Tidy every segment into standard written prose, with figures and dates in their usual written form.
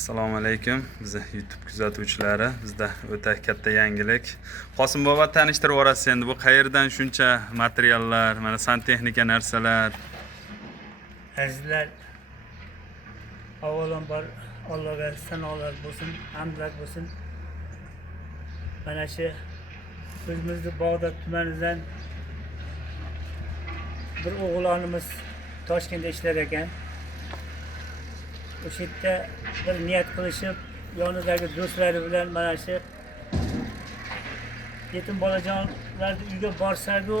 Assalomu alaykum. Biz YouTube kuzatuvchilari, bizda o'ta katta yangilik. Qosim bova, tanishtirib yuborasiz endi bu qayerdan shuncha materiallar, mana santexnika narsalar. Azizlar, avvalambor Allohga sanolar bo'lsin, hamdlar bo'lsin. Mana shu o'zimizning Bag'dod tumanidan bir o'g'lonimiz Toshkentda ishlar ekan. O'sha yerda bir niyat qilishib, yonidagi do'stlari bilan mana shu yetim bolajonlarni uyga borsak-ku,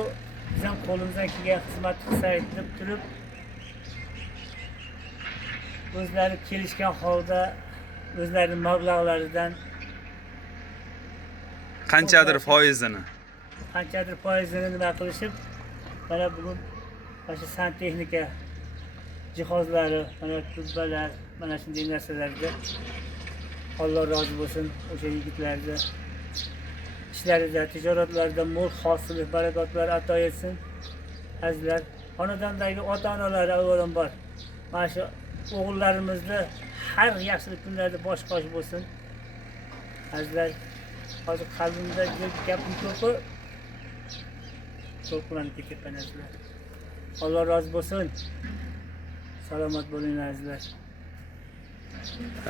biz ham qo'limizdan kelgan xizmat qilsak deb turib, o'zlari kelishgan holda o'zlarining mablag'laridan Qanchadir foizini nima qilishib, mana bugun o'sha santexnika jihozlari, mana tubbalar, mana shunday narsalarga Alloh rozi bo'lsin, o'sha yigitlarga ishlarida, tijoratlarida mo'l hosil, barakotlar ato etsin. Azizlar, xonadondagi ota-onalari avvalambor mana shu o'g'illarimizni har yaxshilik kunlarda bosh-qosh bo'lsin. Azizlar, hozir qalbimda gapim ko'pi to'planib ketgan azizlar. Alloh rozi bo'lsin. Salomat bo'ling azizlar.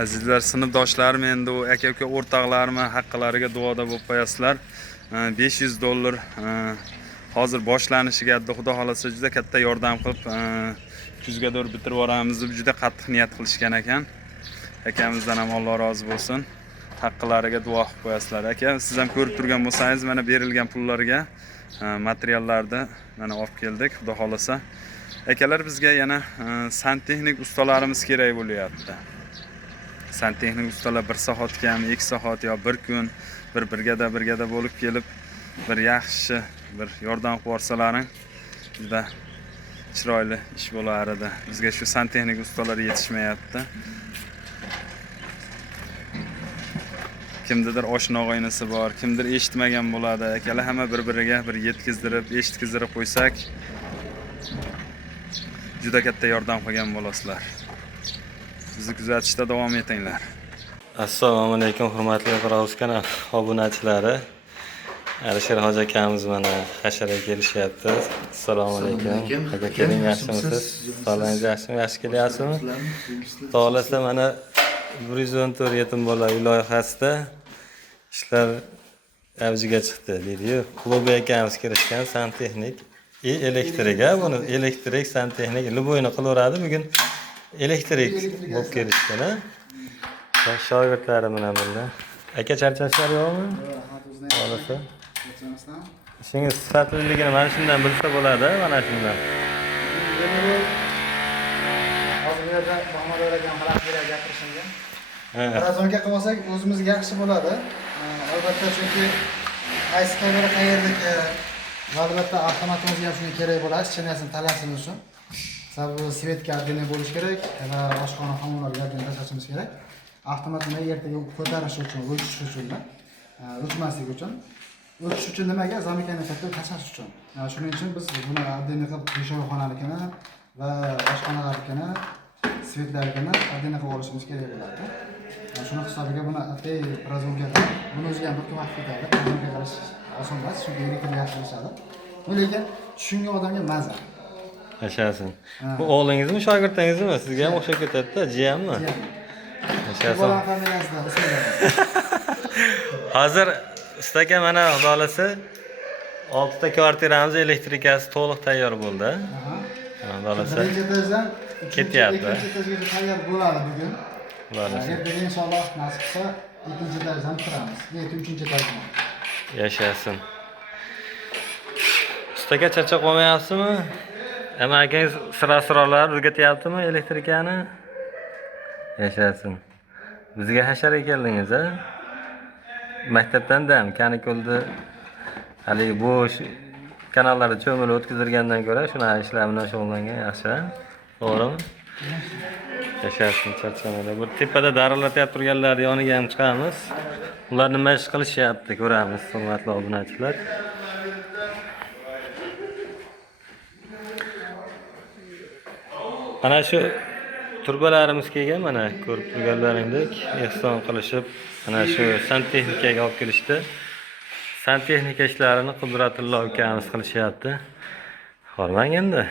Azizlar, sinfdoshlarim endi u aka-uka o'rtoqlarimi haqqilariga duoda bo'lib qo'yasizlar. $500 hozir boshlanishiga xudo xolasa juda katta yordam qilib kuzga doğru bitirib yuboramiz deb juda qattiq niyat qilishgan ekan. Akamizdan ham Alloh rozi bo'lsin. Haqqilariga duo qilib qo'yasizlar. Aka, siz ham ko'rib turgan bo'lsangiz, mana berilgan pullarga materiallarni mana olib keldik, xudo xolasa. Akalar, bizga yana santexnik ustalarimiz kerak bo'lyapti. Santexnik ustalar 1 soatgami, 2 soat yo 1 kun bir brigada bo'lib kelib, bir yaxshi bir yordam qilib yuborsalaring juda chiroyli ish bo'lar edi. Bizga shu santexnik ustalar yetishmayapti. Kimdir oshna og'aynisi bor, kimdir eshitmagan bo'ladi. Akalar hamma bir-biriga bir yetkizdirib, eshitkizdirib qo'ysak, juda katta yordam qilgan bo'lasizlar. Bizni kuzatishda davom etinglar. Assalomu alaykum hurmatli Qirg'iz kanal obunachilari. Alisher hoji akamiz mana hasharaga kelishyapti. Assalomu alaykum. Aka, keling, yaxshimisiz? Sog'lig'ingiz yaxshimi? Yaxshi kelyapsizmi? Xohlasa mana 114 yetim bola uy loyihasida ishlar avjiga chiqdi deydi-yu. Klubi akamiz kirishgan santexnik elektrik, buni elektrik santexnik luboyni qilaveradi. Bugun elektrik bo'lib kelishgan, ha? Shogirdlari bilan birga. Aka, charchashlar yo'qmi? Xohlasa. Ishingiz sifatliligini mana shundan bilsa bo'ladi, mana shundan. Hozir bu yerda Muhammad O'ragan xalaq bilan gapirishimga. Razonga qilib olsak o'zimizga yaxshi bo'ladi. Albatta, chunki qaysi kamera qayerdagi albatta avtomatimizga ham shunga kerak bo'ladi, chinasini talashimiz uchun. Sababi svetka oddiy bo'lishi kerak va oshxona hammalarga oddiy tashlashimiz kerak. Avtomatni ertaga ko'tarish uchun, o'chish uchun, o'chmaslik uchun. O'chish uchun nimaga? Zamikani tashlab tashlash uchun. Shuning uchun biz buni oddiy qilib peshobxonalikini va oshxonalarnikini, svetlarnikini oddiy qilib olishimiz kerak bo'ladi. Shuni hisobiga buni oddiy razonga, buni o'ziga ham bir kun vaqt ketadi. Razonga qarash oson emas, chunki elektr yaxshilashadi. Lekin tushungan odamga maza. Yashasin. Bu o'g'lingizmi, shogirdingizmi? Sizga ham o'xshab ketadi-da, jiyanmi? Yashasin. Bola familiyasidan ismlar. Hozir ustaga mana xolasi 6 ta kvartiramiz elektrikasi to'liq tayyor bo'ldi. Xolasi Birinchi etajdan ketyapti. Ikkinchi etajga tayyor bo'ladi bugun. Xolasi. Ertaga inshaalloh nasib qilsa ikkinchi etajdan turamiz. Yoki uchinchi etajdan. Yashasin. Ustaga charchab qolmayapsizmi? Ama akangiz sira-sirolar o'rgatyaptimi elektrikani? Yashasin. Bizga hasharaga keldingiz, ha? Maktabdan dam, kanikulda hali bo'sh kanallarda cho'milib o'tkazilgandan ko'ra shuna ishlar bilan shug'ullangan yaxshi, to'g'rimi? Yashasin, charchamanglar. Bu tepada daralatib turganlar yoniga ham chiqamiz. Ular nima ish qilishyapti ko'ramiz, hurmatli obunachilar. Ana shu turbalarimiz kelgan, mana ko'rib turganlaringdek ehson qilishib, mana shu santexnikaga olib kelishdi. Santexnika ishlarini Qudratullo ukamiz qilishyapti. Hormang endi.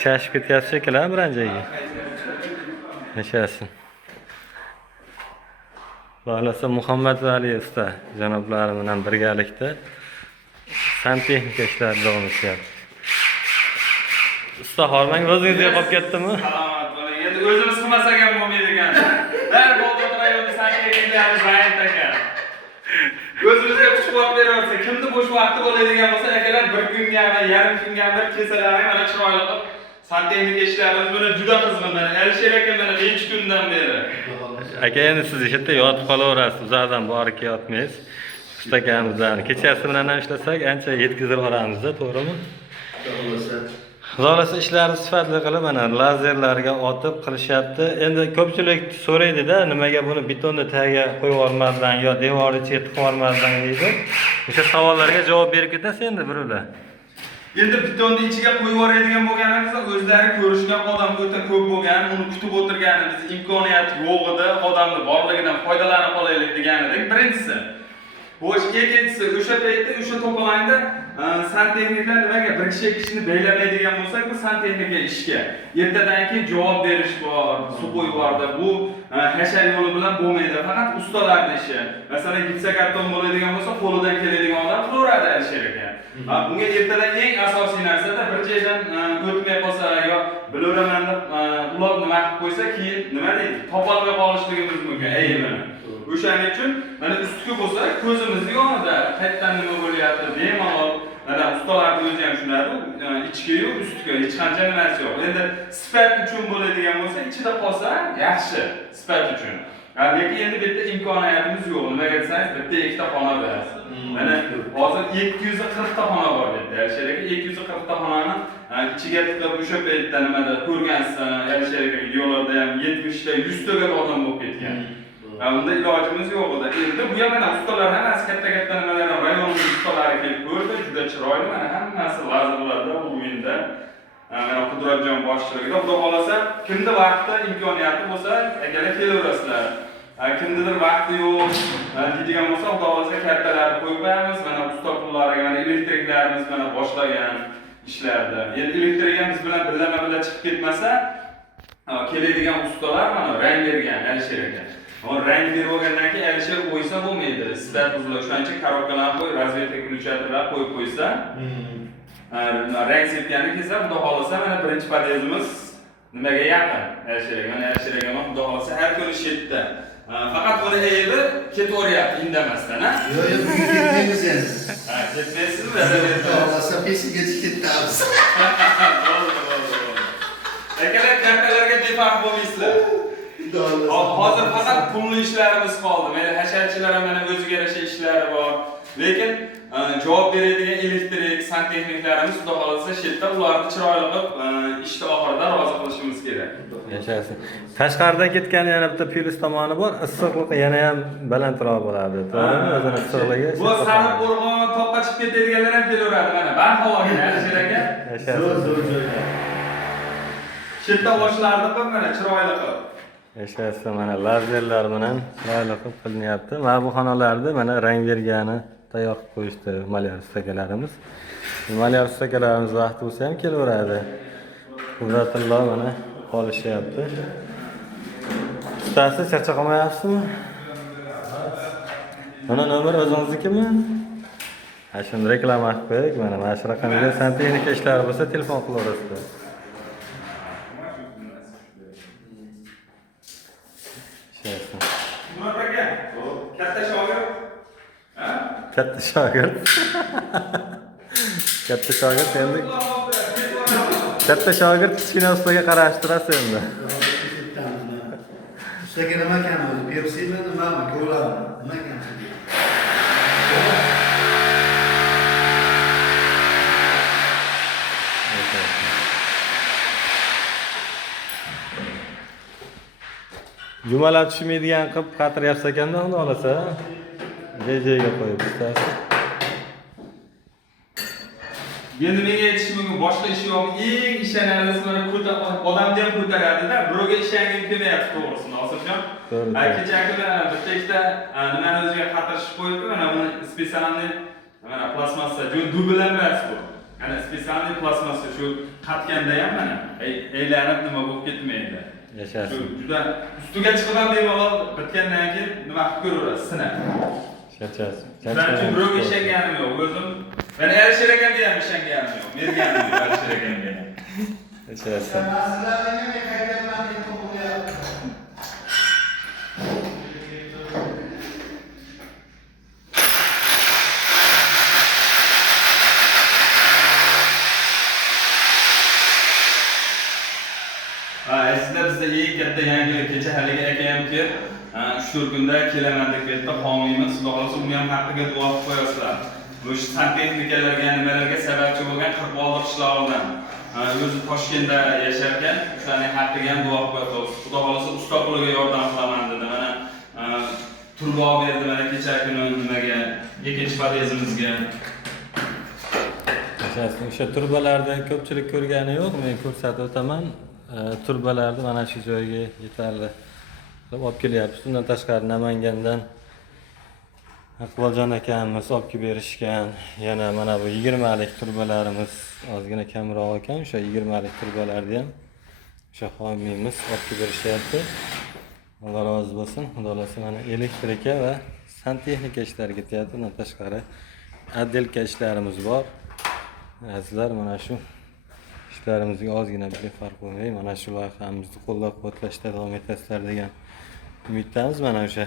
Shashib ketyapti shekilli biranjaga. Yashasın. Xohlasa Muhammad Vali usta janoblari bilan birgalikda santexnika ishlari davom etyapti. Usta hormang o'zingizga qolib ketdimi? Salomat bo'ling. Endi o'zimiz qilmasak ham bo'lmaydi ekan. Har bo'ldi rayonda santexniklarimiz bayant ekan. O'zimizga kuch quvvat beraversa, kimni bo'sh vaqti bo'ladigan bo'lsa, akalar bir kunga yoki yarim kunga bir kesalar ham mana chiroyli qilib santexnika ishlarimiz buni juda qizg'in. Mana Alisher aka mana necha kundan beri. Aka endi siz ishda yotib qolaverasiz, uzoqdan borib kelayotmaysiz. Usta akamizdan kechasi bilan ham ishlasak ancha yetkazib olamiz-da, to'g'rimi? Xolasa ishlarni sifatli qilib mana lazerlarga otib qilishyapti. Endi ko'pchilik so'raydi-da, nimaga buni betonni tagiga qo'yib yubormaddan yo devorni ichiga tiqib yubormaddan deydi. O'sha savollarga javob berib ketasiz endi birovlar. Endi betonni ichiga qo'yib yuboradigan bo'lganimizda o'zlari ko'rishgan odam o'ta ko'p bo'lgan, uni kutib o'tirganimiz imkoniyat yo'q edi, odamni borligidan foydalanib qolaylik deganidek. Birinchisi Xo'sh, ikkinchisi o'sha paytda o'sha to'polonda santexniklar nimaga bir kishi ikki kishini beylamaydigan bo'lsak, bu santexnika ishga ertadan keyin javob berish bor, suv qo'yib bordi. Bu hashar yo'li bilan bo'lmaydi, faqat ustalarning ishi. Masalan, gipsokarton bo'ladigan bo'lsa, qo'lidan keladigan odam qilaveradi Alisher aka. Bunga ertadan eng asosiy narsada bir joydan o'tmay qolsa yo bilaveraman deb uloq nima qilib qo'ysa, keyin nima deydi, topolmay qolishligimiz mumkin, aybini. O'shaning uchun mana ustki bo'lsa, ko'zimiz yonida qayerdan nima bo'lyapti bemalol. Mana ustalarning o'zi ham shunday, ichki-yu ustki hech qancha nimasi yo'q. Endi sifat uchun bo'ladigan bo'lsa, ichida qolsa yaxshi, sifat uchun. Lekin endi bu yerda imkoniyatimiz yo'q. Nimaga desangiz, bitta ikkita xona bor. Mana hozir 240 ta xona bor dedi. Alisher aka 240 ta xonani ichiga tiqib o'sha paytda nimada ko'rgansiz, Alisher aka videolarda ham 70 ta 100 taga odam bo'lib ketgan. Unda ilojimiz yo'q edi. Endi bu ham mana ustalar hammasi katta-katta nimalardan rayonning ustalari kelib ko'rdi, juda chiroyli, mana hammasi lazerlarda, o'yinda. Mana Qudratjon boshchiligida, xudo xolasa, kimda vaqti, imkoniyati bo'lsa, akalar kelaverasizlar. Kimdadir vaqti yo'q, deydigan bo'lsa, xudo xolasa kattalarni qo'yib qo'yamiz. Mana usta pullariga, mana elektriklarimiz mana boshlagan ishlarda. Endi elektrik ham biz bilan birlama-birla chiqib ketmasa, keladigan ustalar mana rang bergan Alisher aka. Rang berib olgandan keyin Alisher qo'ysa bo'lmaydi. Sifat buziladi. O'shancha korobkalarni qo'yib, razvedka ключаторlar qo'yib qo'ysa, rang sepgandan keyin xudo xolasa mana birinchi podyezdimiz nimaga yaqin? Alisher aka, mana Alisher aka xudo xolasa har kuni shetda. Faqat buni aybi ketaveryapti indamasdan, ha? Yo'q, bugun ketmaymiz endi. Ketmaysizmi? Xudo xolasa 5gacha ketamiz. Akalar kattalarga befarq bo'lmaysizlar. Hozir faqat pulli ishlarimiz qoldi. Mana hasharchilar ham mana o'ziga yarasha ishlari bor. Lekin javob beradigan elektrik, santexniklarimiz xudo xolasa shetda ularni chiroyli qilib ishni oxirida rozi qilishimiz kerak. Yashasın. Tashqaridan ketgan yana bitta plyus tomoni bor, issiqligi yana ham balandroq bo'ladi. To'g'rimi? O'zini issiqligi. Bu sariq qo'rg'on toqqa chiqib ketadiganlar ham kelaveradi mana. Barhavoga Alisher aka. Yashasın. Zo'r. Shetda boshlarni qilib mana chiroyli qilib. Yashasın, mana lazerlar bilan chiroyli qilib qilinyapti. Mana bu xonalarda mana rang bergani tayyor qilib qo'yishdi malyar ustakalarimiz. Malyar ustakalarimiz vaqti bo'lsa ham kelaveradi. Qudratullo mana qolishyapti. Ustasi charchab qolmayapsizmi? Mana nomer o'zingiznikimi? Ha, shuni reklama qilib qo'ydik. Mana shu raqamga santexnika ishlari bo'lsa telefon qilaverasizlar. Katta shogird. Ha? Katta shogird. Katta shogird endi. Katta shogird kichkina ustaga qarashtirasiz endi. Ustaga nima ekan o'zi? Pepsimi, nimami? Kolami? Nima ekan? Jumalar tushmaydigan qilib qatiryapsa ekanda, uni olasa, joyga qo'yib ustasi. Endi menga aytish mumkin, boshqa ish yo'qmi? Eng ishonarlisi mana odamni ham ko'taradi-da, birovga ishongim kelmayapti to'g'risini, Osifjon. Kecha kuni bitta ikkita nimani o'ziga qatirishib qo'yibdi, mana buni spesialniy mana plastmassa, dublanmas bu. Ana spesialniy plastmassa shu qatganda ham mana aylanib nima bo'lib ketmaydi. Yashashin. Juda ustiga chiqib ham bemalol bitgandan keyin nima qilib ko'raverasiz, sinab. Yashashin. Chunki birovga ishonganim yo'q, o'zim mana Alisher akamga ham ishonganim yo'q, merganim yo'q Alisher akamga. Yashashin. Aslida bizda eng katta yangilik kecha haligi akamki, shu kunda kelaman deb aytdi, homiyimiz, Xudo xolasa uni ham haqqiga duo qilib qo'yasizlar. O'sha santexnikalarga, nimalarga sababchi bo'lgan qirqboldiq qishlog'idan o'zi Toshkentda yashar ekan, shularning haqqiga ham duo qilib qo'yasiz. Xudo xolasa usta qo'liga yordam qilaman dedi. Mana turbo berdi mana kecha kuni nimaga, ikkinchi podezimizga. O'sha turbalarni ko'pchilik ko'rgani yo'q, men ko'rsatib o'taman. Turbalarni mana shu joyga yetarli qilib olib kelyapmiz. Bundan tashqari Namangandan Iqboljon akamiz olib kelib berishgan. Yana mana bu 20 lik turbalarimiz ozgina kamroq ekan. O'sha 20 lik turbalarni ham o'sha homiyimiz olib kelib berishyapti. Alloh rozi bo'lsin. Xudo xolasa mana elektrika va santexnika ishlari ketyapti. Bundan tashqari отделка ishlarimiz bor. Azizlar, mana shu ishlarimizga ozgina bir farq bo'lmay, mana shu loyihamizni qo'llab-quvvatlashda davom etasizlar degan umiddamiz. Mana o'sha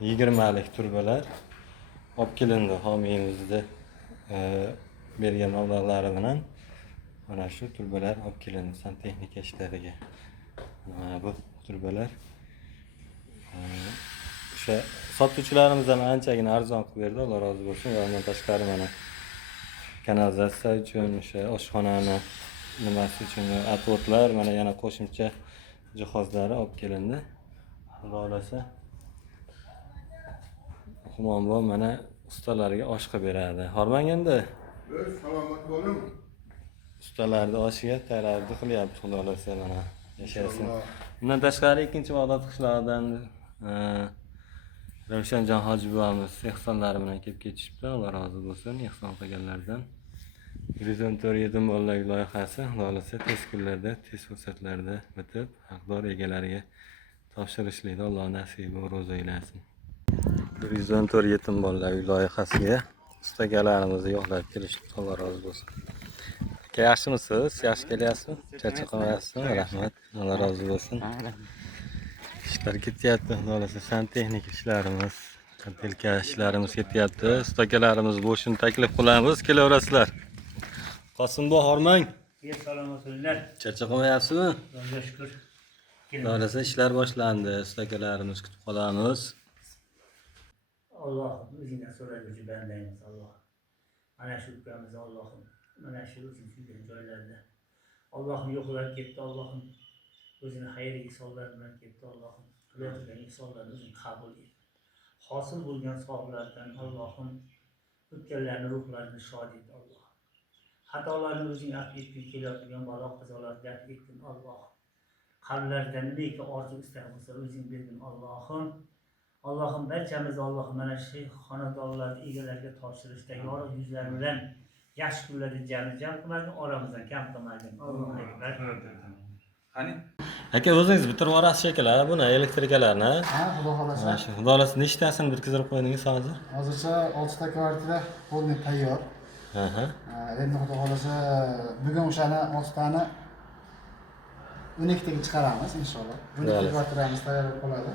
20 lik turbalar olib kelindi homiyimizni bergan mablag'lari bilan. Mana shu turbalar olib kelindi santexnika ishlariga. Mana bu turbalar o'sha sotuvchilarimizdan anchagina arzon qilib berdi, Alloh rozi bo'lsin. Va undan tashqari mana kanalizatsiya uchun, o'sha oshxonani nimasi uchun atvodlar, mana yana qo'shimcha jihozlari olib kelindi. Xudo xolasa Humonbo mana ustalarga osh qilib beradi. Hormanganda Salomat bo'ling. ustalarni oshiga tayyorgarlik qilyapti, Xudo xolasa mana yashasin. Bundan tashqari ikkinchi Bag'dod qishlog'idan Ravshanjon hoji buvomiz ehsonlari bilan kelib ketishibdi. Alloh rozi bo'lsin ehson qilganlardan. Horizont 7 bolalar loyihasi Xudo xolasa tez kunlarda, tez fursatlarda bitib, haqdor egalariga topshirishlikni Alloh nasib va ro'za aylasin. Horizont 7 bolalar loyihasiga ustagalarimizni yo'qlab kelishdi. Alloh rozi bo'lsin. Aka, yaxshimisiz? Yaxshi kelyapsizmi? Charchab qolmayapsizmi? Rahmat. Alloh rozi bo'lsin. İşler ketyapti, Xudo xolasa santexnik ishlarimiz, отделка ishlarimiz ketyapti. Ustakalarimiz bo'shini taklif qilamiz, kelaverasizlar. Qosimbo Hormang. Salomat bo'linglar. Charchab qolmayapsizmi? Xudoga shukr. Xudo xolasa ishlar boshlandi. Ustakalarimiz kutib qolamiz. Alloh o'zingdan so'raguvchi bandangmiz Alloh. Mana shu ukamiz Allohim, mana shu o'zing suygan joylarda Allohim yo'qlab ketdi, Allohim o'zini xayriy ihsonlar bilan ketdi, Allohim qilayotgan ihsonlarni o'zing qabul et. Hosil bo'lgan savoblardan Allohim o'tganlarning ruhlarini shod et, Alloh. Xatolarni o'zing afv etgin, kelayotgan balo qazolarni afv etgin, Alloh. Qalblardan neki orzu istak bo'lsa o'zing bergin, Allohim. Allohim barchamiz Allohim mana shu xonadonlar egalariga topshirishda yorug' yuzlar bilan yaxshi kunlarni jam qilmagin, oramizdan kam qilmagin. Allohu akbar. Qani? Aka, o'zingiz bitirib yuborasiz shekilli, buni elektrikalarni. Ha, Xudo xolasa. Mana shu Xudo xolasa nechtasini bitkazib qo'ydingiz hozir? Hozircha 6 ta kvartira polni tayyor. Aha. Endi Xudo xolasa bugun o'shani 6 tani 12 taga chiqaramiz inshaalloh. 12 kvartiramiz tayyor bo'ladi.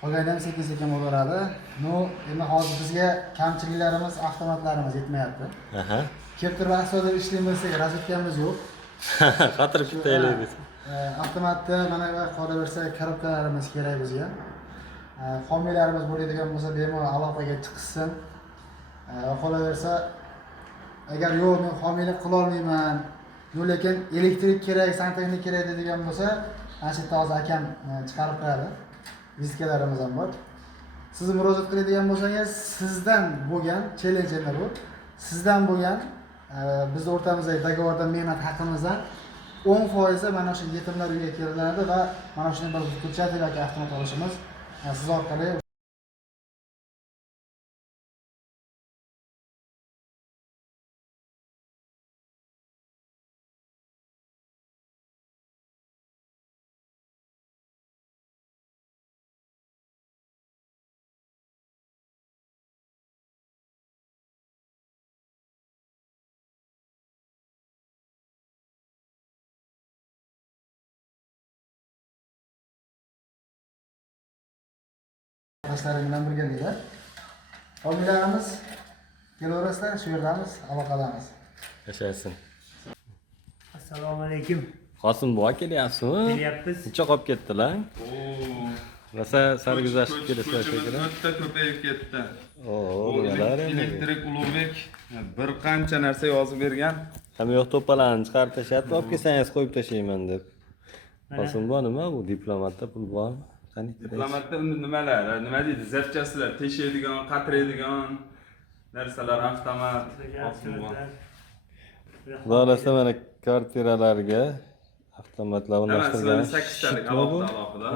Qolgani ham sekin-sekin bo'laveradi. Endi hozir bizga kamchiliklarimiz, avtomatlarimiz yetmayapti. Aha. Kelib asosida ishlaymiz, razvedkamiz yo'q. Qatirib ketaylik biz. Avtomatda mana qolaversa korobkalarimiz kerak bizga. Homiylarimiz bo'ladigan bo'lsa bemalol aloqaga chiqsin. Qolaversa agar yo'q men homiylik qila olmayman, yo'q lekin elektrik kerak, santexnik kerak deydigan bo'lsa, ana shu yerda hozir akam chiqarib qo'yadi. Vizitkalarimiz ham bor. Siz murojaat qiladigan bo'lsangiz, sizdan bo'lgan challenge bu. Sizdan bo'lgan Biz o'rtamizdagi dogovorda mehnat haqimizdan 10% mana shu yetimlar uyiga kelinadi va mana shuni bir hujjat yoki avtomat olishimiz siz orqali Arkadaşlarım bilan birgalikda homiylarimiz kelaverasizlar, shu yerdamiz, aloqadamiz. Yashaysin. Assalomu alaykum. Qosim buva kelyapsizmi? Kelyapmiz. Necha qolib ketdilar? Rosa sarguzashtib kelishlar shekilli. O'ta ko'payib ketdi. Oo, nimalar endi? Elektrik Ulug'bek bir qancha narsa yozib bergan. Ham yo'q to'palarini chiqarib tashlabdi, olib kelsangiz qo'yib tashlayman deb. Qosim bu nima bu? Diplomatda pul bormi? Qani? Diplomatda nimalar, nima deydi? Zarchasilar, teshiydigan, qatiradigan narsalar avtomat. Xudo xolasa mana kvartiralarga avtomatlar o'rnashtirilgan. Hammasi 8 talik alohida.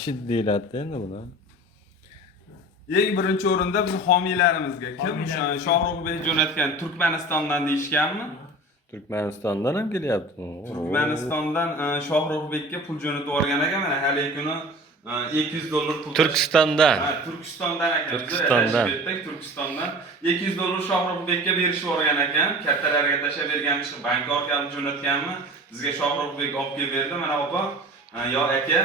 Shit deyiladi endi buni. Eng birinchi o'rinda biz homiylarimizga kim o'sha Shohruxbek jo'natgan Turkmanistondan deyishganmi? Turkmanistondan ham kelyapti. Turkmanistondan Shohruxbekka pul jo'natib yuborgan ekan, mana hali kuni $200 pul. Turkistondan. Ha, Turkistondan ekan. Turkistondan. Turkistondan $200 Shohruxbekka berishib yuborgan ekan. Kattalarga tashlab berganmish, bank orqali jo'natganmi? Bizga Shohruxbek olib kelib berdi. Mana opa, yo aka,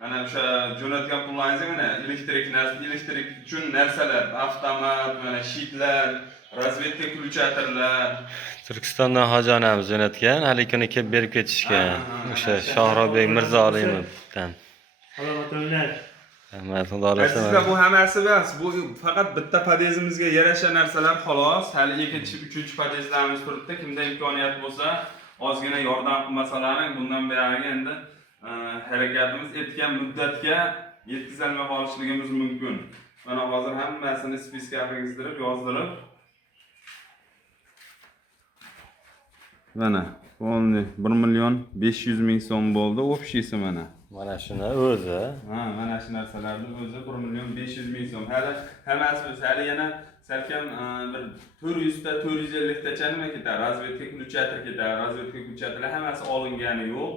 mana o'sha jo'natgan pullaringizni mana elektrik uchun narsalar, avtomat, mana shitlar, razvedka ключаторlar. Turkistondan hoji onamiz jo'natgan, hali kuni kelib berib ketishgan. O'sha Shohrobek Mirzolimovdan. Salomat bo'linglar. Rahmat, xudo xolasa. Azizlar, bu hammasi emas. Bu faqat bitta podezimizga yarasha narsalar xolos. Hali ikkinchi, uchinchi podezlarimiz turibdi. Kimda imkoniyat bo'lsa, ozgina yordam qilmasalaring, bundan buyog'iga endi harakatimiz etgan muddatga yetkazilmay qolishligimiz mumkin. Mana hozir hammasini spiskaga yozdirib, mana bo'ldi 1.500.000 so'm bo'ldi, общийsi mana. Mana shuni o'zi. Ha, mana shu narsalarning o'zi 1.500.000 so'm. Hali hammasi hali yana salkam bir 400 ta 450 tacha nima ketadi? Razvedka ключаtor ketadi. Razvedka ключаторlar hammasi olingani yo'q.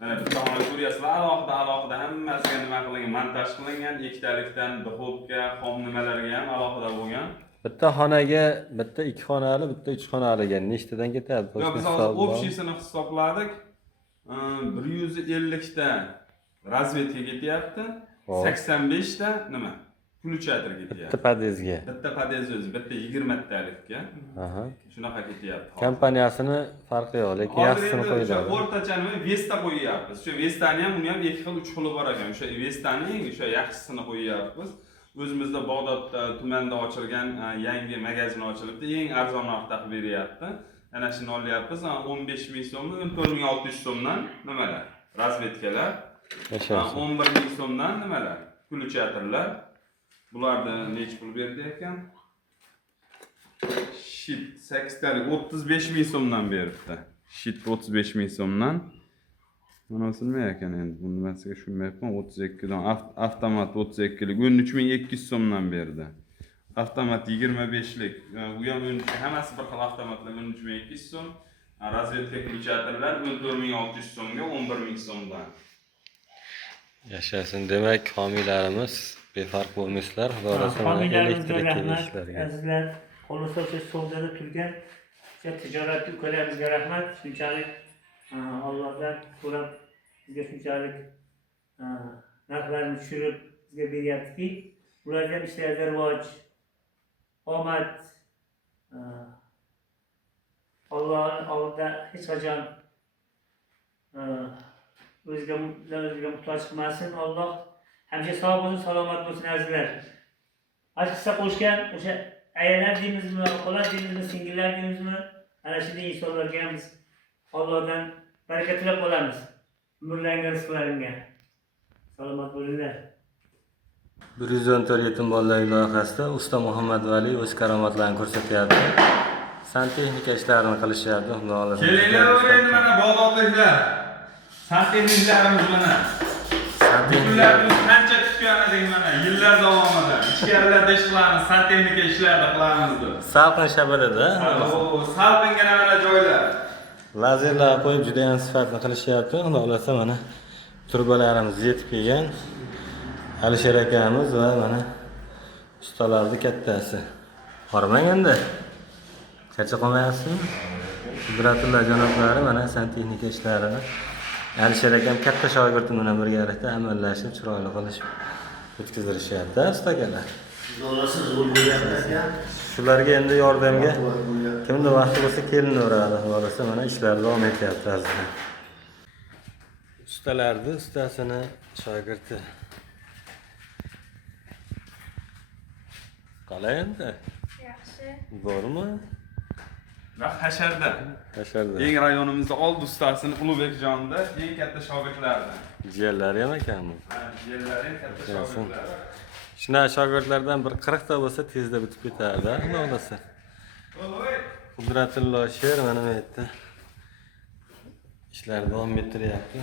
Mana bitta xona ko'ryapsizlar, alohida hammasiga nima qilingan, montaj qilingan, ikkitalikdan duxovka, xom nimalarga ham alohida bo'lgan. Bitta xonaga, bitta 2 xonali, bitta 3 xonaliga nechtadan ketadi? Yo'q, biz hozir общийsini hisobladik. 150 ta razvedka ketyapti, 85 ta nima? Ключаtor ketyapti. Bitta podezga. Bitta podez o'zi, bitta 20 talikka. Aha. Shunaqa ketyapti. Kompaniyasini farqi yo'q, lekin yaxshisini qo'yiladi. O'rtacha nima Vesta qo'yyapmiz. O'sha Vestani ham, uni ham 2 xil, 3 xili bor ekan. O'sha Vestaning o'sha yaxshisini qo'yyapmiz. O'zimizda Bag'dodda tumanda ochilgan yangi magazin ochilibdi. Eng arzon narxda qilib beryapti. Ana shuni olyapmiz. 15.000 so'mdan 14.600 so'mdan nimalar? Razvedkalar. 11.000 so'mdan nimalar? Ключаторlar. Bularda nech pul berdi ekan? Shit 8 talik 35.000 so'mdan beribdi. Shit 35.000 so'mdan. Mana nima ekan endi bu nimasiga tushunmayapman. 32 dan avtomat 32 lik 13.200 so'mdan berdi. Avtomat 25 lik. Bu ham 13, hammasi bir xil avtomatlar 13.200 so'm. Razvedka ключаторlar 14.600 so'mga 11.000 so'mdan. Yashasın demak, homiylarimiz befarq bo'lmaysizlar. Xudo xolasa elektrik ishlarga. Azizlar, xolosa o'sha savdoda turgan tijoratchi ukalarimizga rahmat. Shunchalik Allohdan so'rab bizga shunchalik narxlarni tushirib bizga beryaptiki, ularga ham ishlarida rivoj, omad, Allohning oldida hech qachon o'ziga muhtoj qilmasin. Alloh hamisha sog' bo'lsin, salomat bo'lsin azizlar. Hissa qo'shgan o'sha ayollar deymizmi, xola deymizmi, singillar deymizmi, ana shunday insonlarga ham biz Allohdan baraka tilab qolamiz. Umrlaringga, rizqlaringga. Salomat bo'linglar. 114 yetim bolalar loyihasida usta Muhammad Vali o'z karomatlarini ko'rsatyapti. santexnika ishlarini qilishyapti. Xudo xohlasa. Kelinglar endi mana bozorliklar. Santexniklarimiz mana. Kunlarimiz qancha kutgan edik mana yillar davomida. Ichkarilarda ishlarimiz, santexnika ishlarida qilamiz deb. Salqin Shabalada. Salqingina mana joylar. Lazerlar qo'yib juda ham sifatli qilishyapti. Xudo xohlasa mana turbalarimiz yetib kelgan. Alisher akamiz va mana ustalarning kattasi. Hormang endi. Charcha qolmayapsizmi? Qudratilla janoblari mana santexnika ishlarini Alisher akam katta shogirdim bilan birgalikda amallashib, chiroyli qilishib o'tkazilishyapti, ustakalar. Shularga endi yordamga kimda vaqti bo'lsa kelinaveradi. Bo'lsa mana ishlar davom etyapti azizlar. Ustalarning ustasini shogirdi. Qalay endi? Yaxshi. Bormi? Va Hasharda. Eng rayonimizda oldi ustasini Ulug'bekjonda eng katta shogirdlardan. Jiyanlari ham ekanmi? Ha, jiyanlari ham katta shogirdlar. Shuna shogirdlardan bir 40 ta bo'lsa tezda bitib ketardi, xudo xolasa. Qudratilla sher mana bu yerda ishlar davom ettiryapti.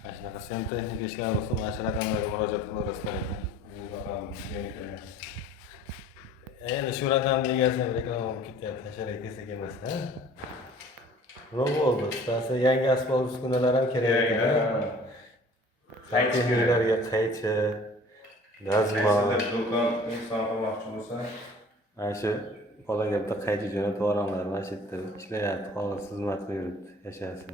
Mana shunaqa santexnika ishlar bo'lsa, mana shu raqamlarga murojaat qilaverasizlar ekan. Endi shu raqamni egasini reklama olib ketyapti, hasharaga kelsak emas, ha? Nima bo'ldi? Ustasi yangi asbob uskunalar ham kerak ekan. Santexnikalarga qaychi, gazmol. Do'kon inson qilmoqchi bo'lsa, Mana shu bolaga bitta qaychi jo'natib yuboramlar, mana shu yerda ishlayapti, hozir xizmat qilib yuribdi, yashasin.